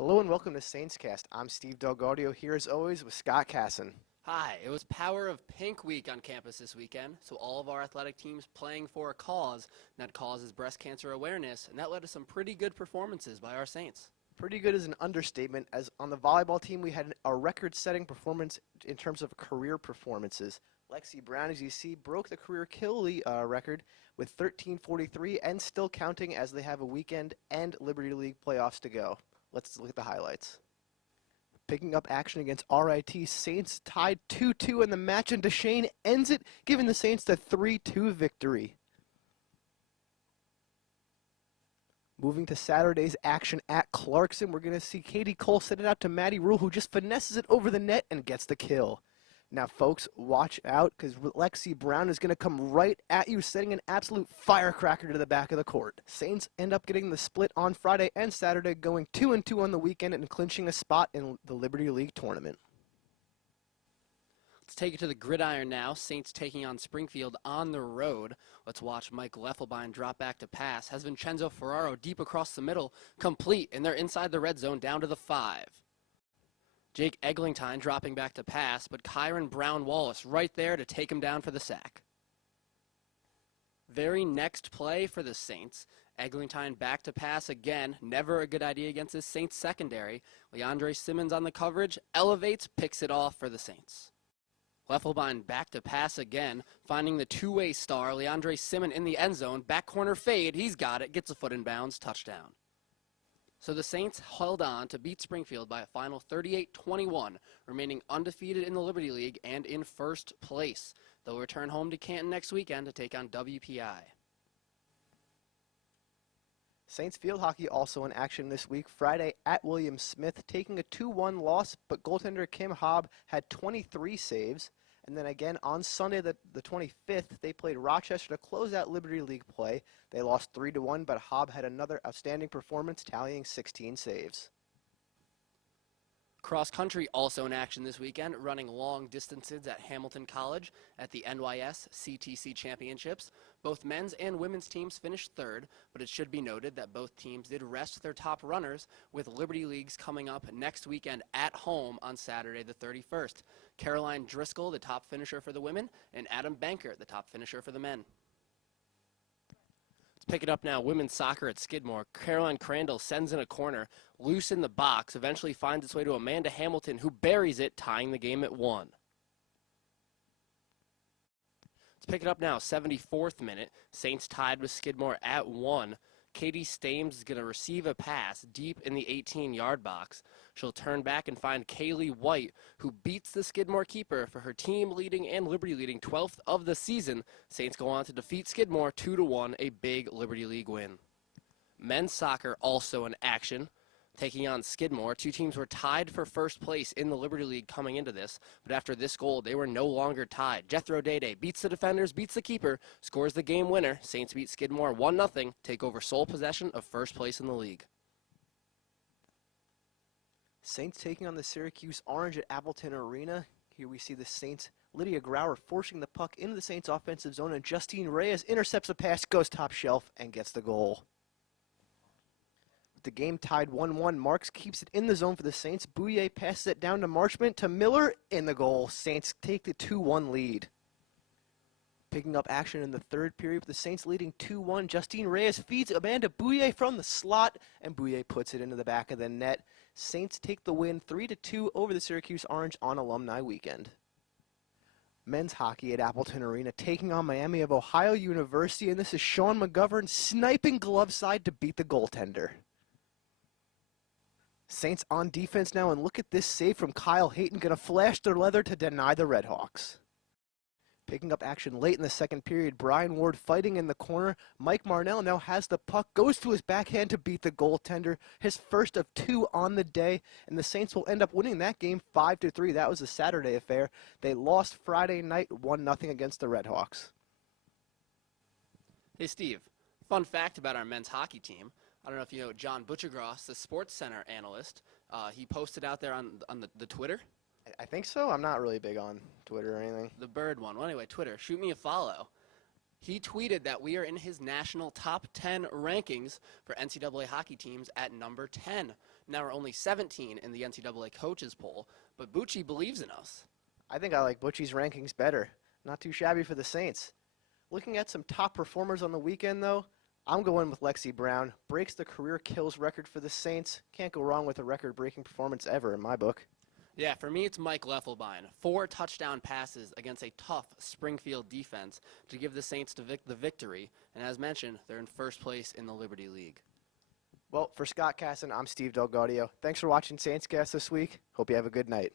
Hello and welcome to SaintsCast. I'm Steve Delgaudio here as always with Scott Casson. Hi, it was Power of Pink Week on campus this weekend, so all of our athletic teams playing for a cause, and that cause is breast cancer awareness, and that led to some pretty good performances by our Saints. Pretty good is an understatement, as on the volleyball team we had a record-setting performance in terms of career performances. Lexi Brown, as you see, broke the career kill record with 13:43 and still counting as they have a weekend and Liberty League playoffs to go. Let's look at the highlights. Picking up action against RIT, Saints tied 2-2 in the match, and Deshane ends it, giving the Saints the 3-2 victory. Moving to Saturday's action at Clarkson, we're going to see Katie Cole send it out to Maddie Rule, who just finesses it over the net and gets the kill. Now, folks, watch out, because Lexi Brown is going to come right at you, sending an absolute firecracker to the back of the court. Saints end up getting the split on Friday and Saturday, going 2-2 on the weekend and clinching a spot in the Liberty League tournament. Let's take it to the gridiron now. Saints taking on Springfield on the road. Let's watch Mike Leffelbein drop back to pass. Has Vincenzo Ferraro deep across the middle, complete, and they're inside the red zone down to the 5. Jake Eglington dropping back to pass, but Kyron Brown-Wallace right there to take him down for the sack. Very next play for the Saints. Eglington back to pass again. Never a good idea against this Saints secondary. Leandre Simmons on the coverage, elevates, picks it off for the Saints. Leffelbein back to pass again, finding the two-way star, Leandre Simmons in the end zone. Back corner fade, he's got it, gets a foot in bounds, touchdown. So the Saints held on to beat Springfield by a final 38-21, remaining undefeated in the Liberty League and in first place. They'll return home to Canton next weekend to take on WPI. Saints field hockey also in action this week. Friday at William Smith, taking a 2-1 loss, but goaltender Kim Hobb had 23 saves. And then again on Sunday, the 25th, they played Rochester to close out Liberty League play. They lost 3-1, but Hobb had another outstanding performance, tallying 16 saves. Cross country also in action this weekend, running long distances at Hamilton College at the NYS CTC Championships. Both men's and women's teams finished third, but it should be noted that both teams did rest their top runners, with Liberty Leagues coming up next weekend at home on Saturday the 31st. Caroline Driscoll, the top finisher for the women, and Adam Banker, the top finisher for the men. Let's pick it up now. Women's soccer at Skidmore. Caroline Crandall sends in a corner, loose in the box, eventually finds its way to Amanda Hamilton, who buries it, tying the game at 1. Let's pick it up now. 74th minute. Saints tied with Skidmore at 1. Katie Stames is going to receive a pass deep in the 18-yard box. She'll turn back and find Kaylee White, who beats the Skidmore keeper for her team-leading and Liberty-leading 12th of the season. Saints go on to defeat Skidmore 2-1, a big Liberty League win. Men's soccer also in action, taking on Skidmore. Two teams were tied for first place in the Liberty League coming into this, but after this goal, they were no longer tied. Jethro Dede beats the defenders, beats the keeper, scores the game winner. Saints beat Skidmore 1-0, take over sole possession of first place in the league. Saints taking on the Syracuse Orange at Appleton Arena. Here we see the Saints' Lydia Grauer forcing the puck into the Saints' offensive zone, and Justine Reyes intercepts the pass, goes top shelf, and gets the goal. With the game tied 1-1, Marks keeps it in the zone for the Saints. Bouye passes it down to Marchment, to Miller, in the goal. Saints take the 2-1 lead. Picking up action in the third period with the Saints leading 2-1. Justine Reyes feeds Amanda Bouye from the slot, and Bouye puts it into the back of the net. Saints take the win 3-2 over the Syracuse Orange on Alumni Weekend. Men's hockey at Appleton Arena taking on Miami of Ohio University, and this is Sean McGovern sniping glove side to beat the goaltender. Saints on defense now, and look at this save from Kyle Hayton, going to flash their leather to deny the Redhawks. Picking up action late in the second period, Brian Ward fighting in the corner. Mike Marnell now has the puck, goes to his backhand to beat the goaltender, his first of 2 on the day, and the Saints will end up winning that game 5-3. That was a Saturday affair. They lost Friday night 1-0 against the Redhawks. Hey, Steve, fun fact about our men's hockey team. I don't know if you know John Butchergross, the Sports Center analyst. He posted out there on the Twitter. I think so. I'm not really big on Twitter or anything. The bird one. Well, anyway, Twitter. Shoot me a follow. He tweeted that we are in his national top 10 rankings for NCAA hockey teams at number 10. Now we're only 17 in the NCAA coaches poll, but Bucci believes in us. I think I like Butchie's rankings better. Not too shabby for the Saints. Looking at some top performers on the weekend, though, I'm going with Lexi Brown. Breaks the career kills record for the Saints. Can't go wrong with a record-breaking performance ever in my book. Yeah, for me, it's Mike Leffelbein. 4 touchdown passes against a tough Springfield defense to give the Saints the victory. And as mentioned, they're in first place in the Liberty League. Well, for Scott Casson, I'm Steve Delgaudio. Thanks for watching SaintsCast this week. Hope you have a good night.